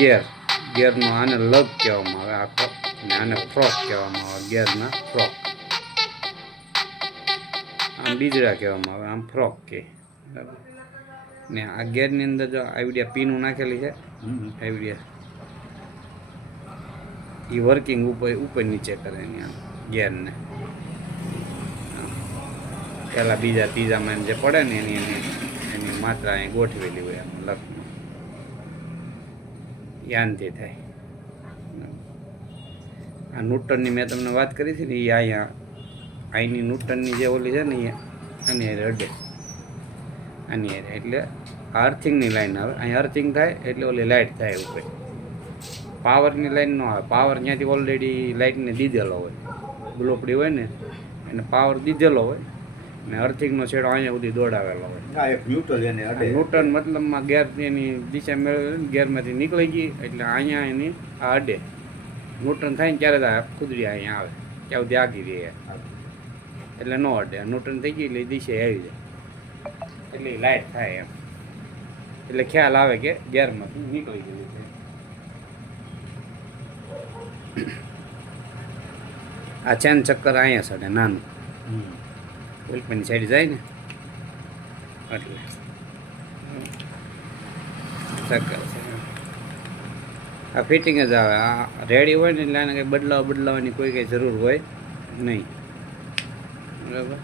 ગેર, ગેરનો આને લગ કહેવામાં આવે આખો, અને આને ફ્રોક કહેવામાં આવે, ગેરના ફ્રોક. આમ બીજડા કહેવામાં આવે, આમ ફ્રોક કે. બરાબર ને આ ગેરની અંદર જો આઈડિયા પીનું નાખેલી છે, આઈડિયા એ વર્કિંગ ઉપર નીચે કરે એની આમ ગેરને. પહેલાં બીજા ત્રીજામાં જે પડે ને એની માત્રા અહીં ગોઠવેલી હોય આમ લખમાં, યાનથી થાય. આ ન્યૂટનની મેં તમને વાત કરી હતી ને, એ અહીંયા અહીંની ન્યૂટનની જે ઓલી છે ને એ આની હારે અડે, આની હારે, એટલે અર્થિંગની લાઈન આવે. અહીં અર્થિંગ થાય એટલે ઓલી લાઇટ થાય ઉપર. પાવરની લાઈન ન આવે, પાવર ત્યાંથી ઓલરેડી લાઇટને દીધેલો હોય, ગ્લોપડી હોય ને એને પાવર દીધેલો હોય, ને અર્થિંગનો છેડો અહીંયા સુધી દોડાવેલો હોય. ન્યૂટન મતલબમાં ગેર એની દિશા મેળવે, ગેરમાંથી નીકળી ગઈ એટલે અહીંયા એની આ અડે. ન્યૂટન થાય ને ત્યારે આ ખુદરી અહીંયા આવે, ત્યાં સુધી આગી રહે એટલે ન અડે. ન્યૂટન થઈ ગઈ એટલે દિશા આવી જાય એટલે લાઇટ થાય એમ, એટલે ખ્યાલ આવે કે ગેરમાંથી નીકળી ગયું છે. આ ચેન ચક્કર અહીંયા સડે નાનું, ઉલ્પની સાઈડ જાય ને એટલે ચક્કર છે. આ ફિટિંગ જ આવે. આ રેડી હોય ને એટલે આને કંઈ બદલાવવાની કોઈ કંઈ જરૂર હોય નહીં. બરાબર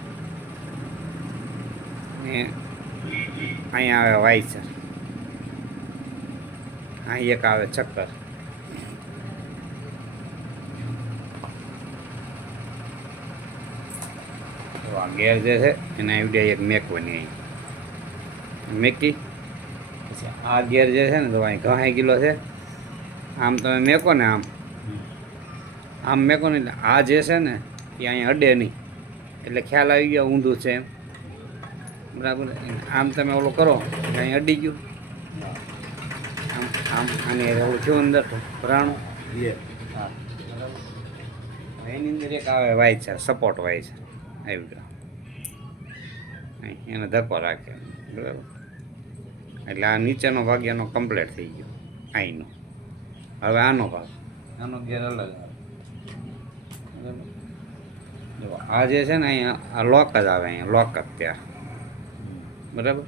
ને અહીંયા આવે વાઇસર, અહીં એક આવે ચક્કર. આ ગેર જે છે એને આઈડિયા એક મેકવાની, અહીં મેકી પછી આ ગેર જે છે ને તો અહીં ઘાઈ ગયેલો છે. આમ તમે મેકો ને આમ મેકો ને એટલે આ જે છે ને એ અહીં અડે નહીં, એટલે ખ્યાલ આવી ગયો ઊંધું છે એમ. બરાબર, આમ તમે ઓલો કરો એટલે અહીં અડી ગયું. આમ આમ આની ઓલું થયું અંદર ભરાણું એની અંદર એક આવે વાઇસર, સપોર્ટ વાઇસર આવી ગયો, એને ધક્કો રાખે. બરાબર, એટલે આ નીચેનો ભાગ એનો કમ્પ્લીટ થઈ ગયો અહીંનો. હવે આનો ભાગ, આનો ગેર અલગ આવે. જો આ જે છે ને અહીંયા આ લોક જ આવે, અહીંયા લોક જ ત્યાં. બરાબર,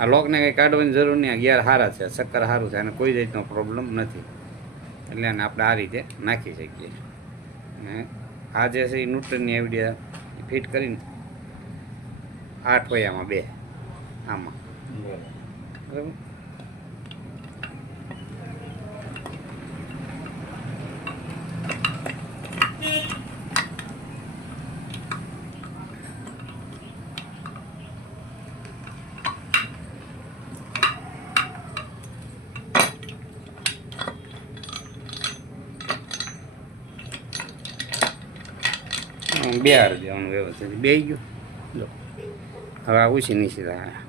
આ લોકને કંઈ કાઢવાની જરૂર નહીં. આ ગેર સારા છે, ચક્કર સારું છે, અને કોઈ જાતનો પ્રોબ્લેમ નથી, એટલે એને આપણે આ રીતે નાખી શકીએ. અને આ જે છે એ ન્યૂટનની આઈડિયા ફિટ કરીને 8 હોય આમાં 2 આમાં. બરાબર, બેહાર દેવાનું વ્યવસ્થિત. બે ગયું લો, હવે આ ઊંચી નીચે થાય.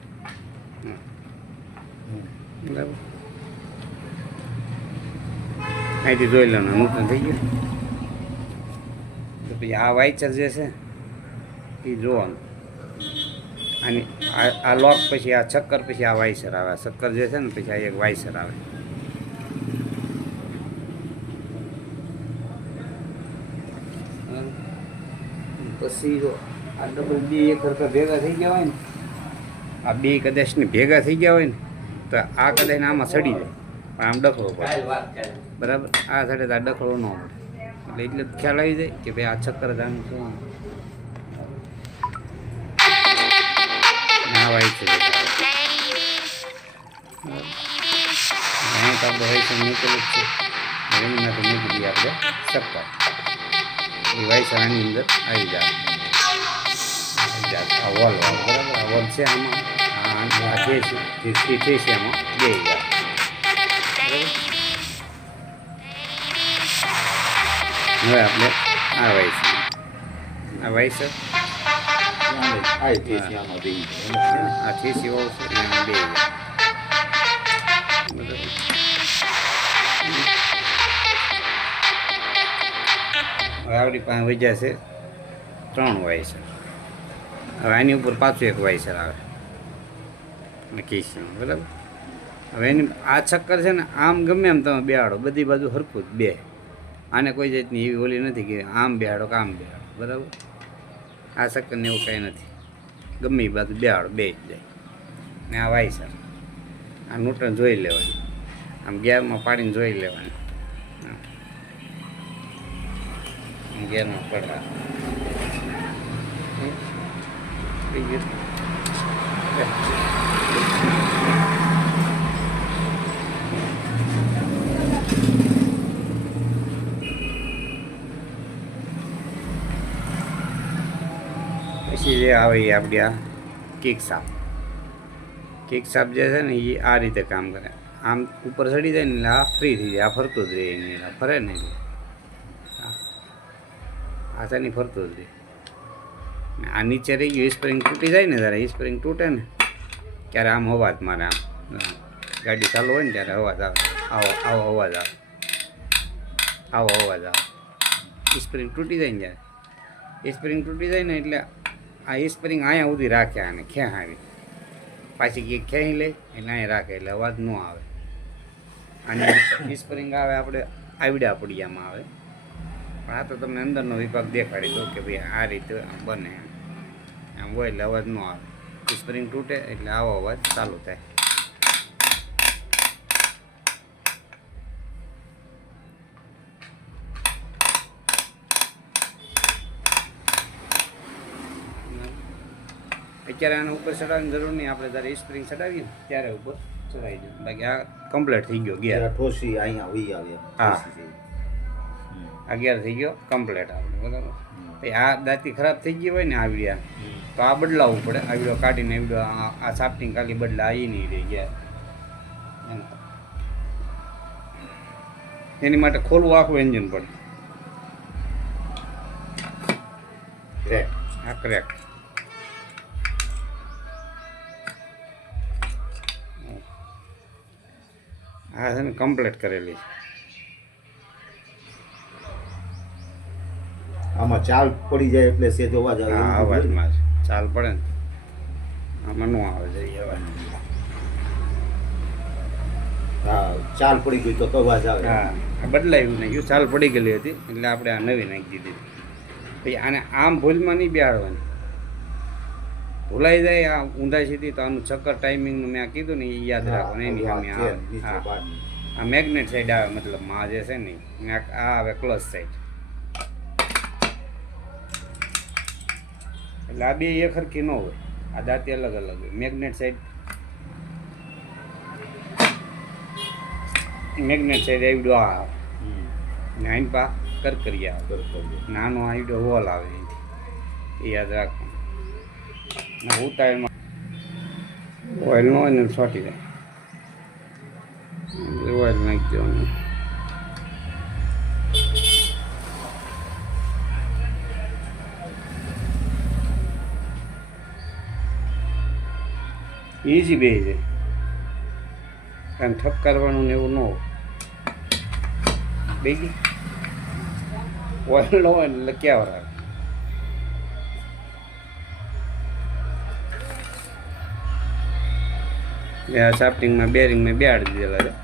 બરાબર, અહીંથી જોઈ લેવાનું નૂતન થઈ ગયું. તો પછી આ વાઇચર જે છે એ જોવાનું. અને આ લોક પછી આ ચક્કર પછી આ વાઇસર આવે. આ ચક્કર જે છે ને પછી આ એક વાઇસર આવે. પછી જો આ ડબલ બે એક સરખા ભેગા થઈ ગયા હોય ને, આ બે કદાચ ને ભેગા થઈ ગયા હોય ને તો આ કદાચ આમાં સડી જાય, પણ આમ ડખડો પડે. બરાબર, આ સડે તો આ ડખડો ન પડે, એટલે જ ખ્યાલ આવી જાય કે ભાઈ આ ચક્કર જ આનું શું ના વાય છે. અહીં તો આપણે વાઇસર મૂકેલું જ છે, એની માટે મૂકી દઈએ આપણે ચક્કર. એ વાઇસર આની અંદર આવી જાય. આ વોલ બરાબર, આ વોલ છે આમાં, આ જે છે આમાં બે જાય. બરાબર, હવે આપણે આ વાઇસર આ થેસી વાળું છે એમાં બે જાય. બરાબર, હવે આપણી પાસે વજ્યા છે 3 વાઇસર. હવે આની ઉપર પાછું એક વાઇસર આવે અને કેસીમાં. બરાબર, હવે એની આ ચક્કર છે ને આમ ગમે એમ તમે બેહાડો બધી બાજુ હરખું જ બે. આને કોઈ જાતની એવી ઓલી નથી કે આમ બેહાડો કે આમ બેહાડો, બરાબર. આ ચક્કરને એવું કંઈ નથી, ગમે એ બાજુ બેહાડો બે જ જાય. ને આ વાયસર આ ન્યુટ્રન જોઈ લેવાનું, આમ ગેરમાં પાડીને જોઈ લેવાનું, ગેરમાં પડવા પછી જે આવે એ આપણી આ કિક સાપ જે છે ને એ આ રીતે કામ કરે. આમ ઉપર ચડી જાય ને એટલે આ ફ્રી થઈ જાય, આ ફરતું જ રહે, એની ફરે ને એટલે આસાની ફરતું જ રહે. આ નીચે રહી ગયું, સ્પ્રિંગ તૂટી જાય ને ત્યારે સ્પ્રિંગ તૂટે ને ત્યારે આમ અવાજ મારે, આમ ગાડી ચાલુ હોય ને ત્યારે અવાજ આવે, આવો અવાજ આવે, આવો અવાજ આવે. સ્પ્રિંગ તૂટી જાય ને જ્યારે સ્પ્રિંગ તૂટી જાય ને એટલે આ સ્પ્રિંગ અહીંયા સુધી રાખે, આને ખેંચાવી પાછી કંઈક ખેંચી લે એટલે અહીંયા રાખે એટલે અવાજ ન આવે. અને સ્પ્રિંગ આવે આપણે આવડા પડિયામાં આવે, પણ આ તો તમને અંદરનો વિભાગ દેખાડી દો કે ભાઈ આ રીતે બને, આમ હોય એટલે અવાજ ન આવે. સ્પ્રિંગ તૂટે એટલે આવો અવાજ ચાલુ થાય. અત્યારે આને ઉપર ચડાવવાની જરૂર નહીં, આપણે જ્યારે સ્પ્રિંગ ચડાવીએ ને ત્યારે ઉપર ચડાવી દઉં, બાકી આ કમ્પ્લીટ થઈ ગયો ગેર. ઠોસી અહીંયા હોઈ આવે. હા, આ ગેર થઈ ગયો કમ્પ્લીટ આપણે, બરાબર. પછી આ દાંતી ખરાબ થઈ ગઈ હોય ને આવડ્યા તો આ બદલાવવું પડે, આવડો કાઢીને આવડો આ સાફ્ટિંગ ખાલી બદલા એ નહીં રહી ગેર. એની માટે ખોલવું આખું એન્જિન પડે. હા, કરેક્ટ. હા છે ને કમ્પ્લીટ કરેલી છે. આમાં ચાલ પડી જાય એટલે સેજ અવાજ આવે. હા, અવાજમાં ચાલ પડે ને આમાં નો આવે જઈ અવાજ. હા, ચાલ પડી ગઈ તો અવાજ આવે. હા, બદલાયું નહીં, ચાલ પડી ગયેલી હતી એટલે આપણે આ નવી નાખી દીધી. પછી આને આમ ભૂલમાં નહીં બેહાડવાની, ભૂલાઈ જાય આ ઊંધાઈ સીધી તો આનું ચક્કર ટાઈમિંગનું મેં કીધું ને એ યાદ રાખવાનું. એની સામે આવે, હા, આ મેગ્નેટ સાઈડ આવે, મતલબ આ જે છે ને આ આવે ક્લચ સાઈડ. એટલે આ બે એક સરખી ન હોય, આ દાંતી અલગ અલગ હોય. મેગ્નેટ સાઈડ આવડો આ આવે ને આઈન પા કરકરી આવે, નાનો આવડો હોલ આવે, એ યાદ રાખવાનું. ઉતાવળમાં ઓઇલ ન હોય ને છોટી જાય, ઓઇલ નાખી દેવાનું. ઇઝી બે છે, કારણ ઠપ કરવાનું ને એવું ન હોય. બેગી ઓઇલ ન હોય ને એટલે ક્યાં આવે. આ સાફ્ટિંગમાં બેરિંગમાં બેહાડી દીધેલા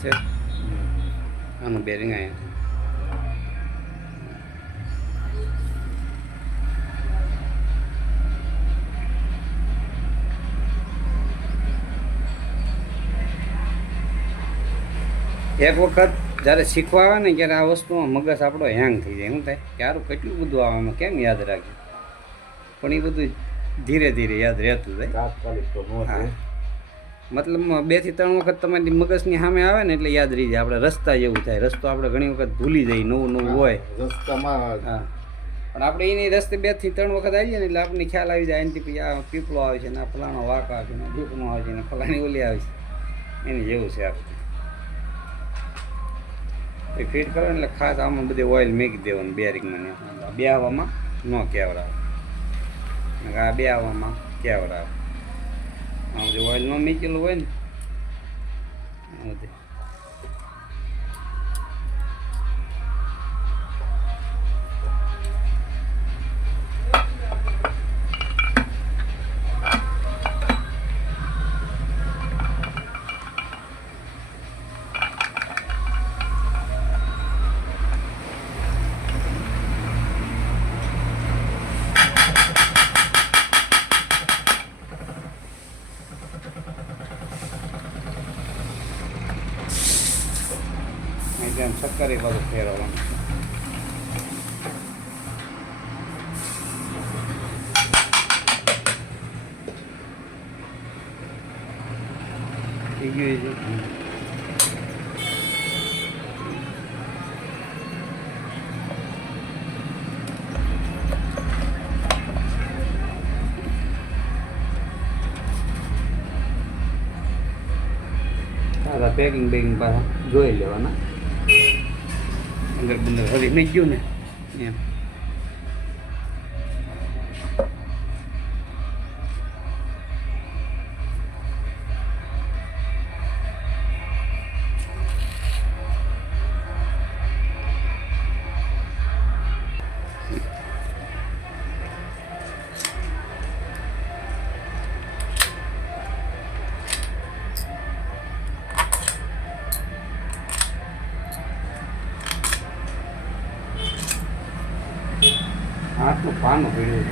છે. આનું બેરિંગ અહીંયા એક વખત જ્યારે શીખવા આવે ને ત્યારે આ વસ્તુમાં મગજ આપણો હેંગ થઈ જાય. શું થાય કે યાર કેટલું બધું આવામાં કેમ યાદ રાખ્યું, પણ એ બધું ધીરે ધીરે યાદ રહેતું જાય. હા, મતલબમાં 2 થી 3 વખત તમારી મગજની સામે આવે ને એટલે યાદ રહી જાય. આપણે રસ્તા જેવું થાય, રસ્તો આપણે ઘણી વખત ભૂલી જઈએ, નવું નવું હોય રસ્તામાં. હા, પણ આપણે એની રસ્તે 2 થી 3 વખત આવીએ ને એટલે આપણને ખ્યાલ આવી જાય એનાથી પછી આ પીપળો આવે છે ને આ ફલાણો વાંક આવે છે ને દીપનો આવે છે ને ફલાણી ઓલી આવે છે, એની જેવું છે. આપણે એ ફીટ કરો એટલે ખાસ આમાં બધે ઓઇલ મેકી દેવાનું બેરિંગમાં, બે આવવામાં ન કેવરાવે, આ બે આવવામાં કેવરાવે. આમ જે ઓઇલ ન મેકેલું હોય ને બધે કરી બધું ફેરવવાનું. થઈ ગયું છે. સારા પેકિંગ પાછા જોઈ લેવાના અંદર બંદર હરી નહીં ગયું ને એમ. આટલું પાનું પીડ્યું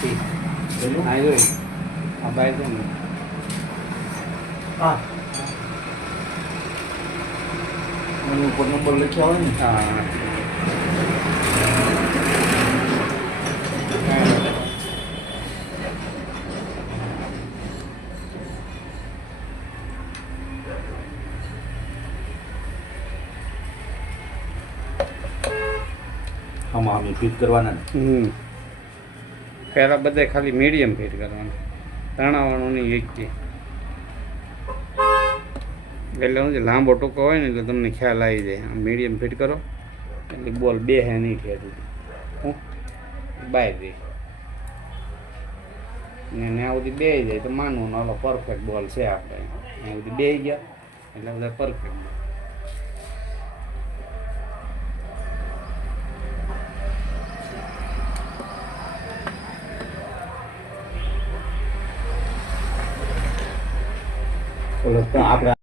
છે. આ જોઈ આ બાય છે ને હા એની ઉપર નંબર લખ્યા હોય ને હા આમાં અમે ફિટ કરવાના ને પહેલાં બધે ખાલી મીડિયમ ફિટ કરવાનું, તણાવવાનું નહીં એક કે. એટલે શું છે લાંબો ટૂંકો હોય ને એટલે તમને ખ્યાલ આવી જાય. આમ મીડિયમ ફિટ કરો એટલે બોલ બે હે નહીં થયા હું બાય દે ને ત્યાં સુધી બે જાય તો માનવું ઓલો પરફેક્ટ બોલ છે આપણે. ત્યાં સુધી બે ગયા એટલે બધા પરફેક્ટ. ઓલો આપણે